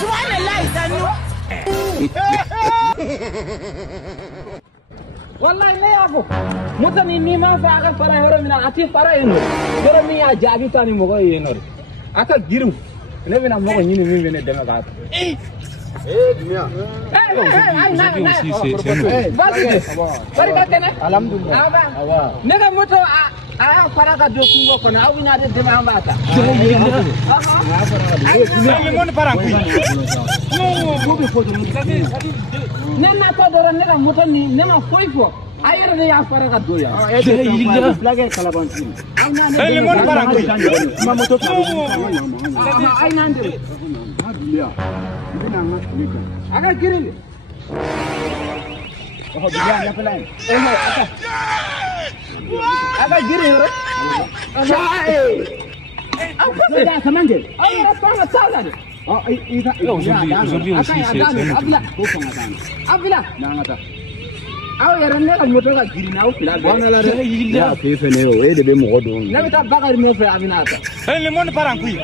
Subhanallah sanu. Wallahi ne yako. Mutani ni ma fa aka fara horo mina ati fara eno. Horo mi ya jabi tani mo go eno. Aka giru. Ne bina mo go nyini mi bene dema ga. Dunia. Ai na. Bari ka tene. Alhamdulillah. Awa. Ne ga moto a fara ka do kungo kono awina de dema mbata. Ni mon parang ku. No, bubi foto mu. Nena to doro ne ga moto ni ne ma foifo. Ayar ne ya fara ka do ya. Lage kalabanti. Ni mon parang ku. Ma moto to. Ai nande. Dunia. Agak kiri. Oh, dia nak pelan. Aka. Agak kiri, bro. Apa sih? Senang je. Oh, apa salah dia? Oh, ini. Aujourd'hui aussi c'est Abila. Nang ata. Aw yaranne ka moto ka kiri na o pila. Bana la re. Ya fe fe ne o. E de be mo godon. Na bita bakari mo fe abina ata. Le monde parang kui.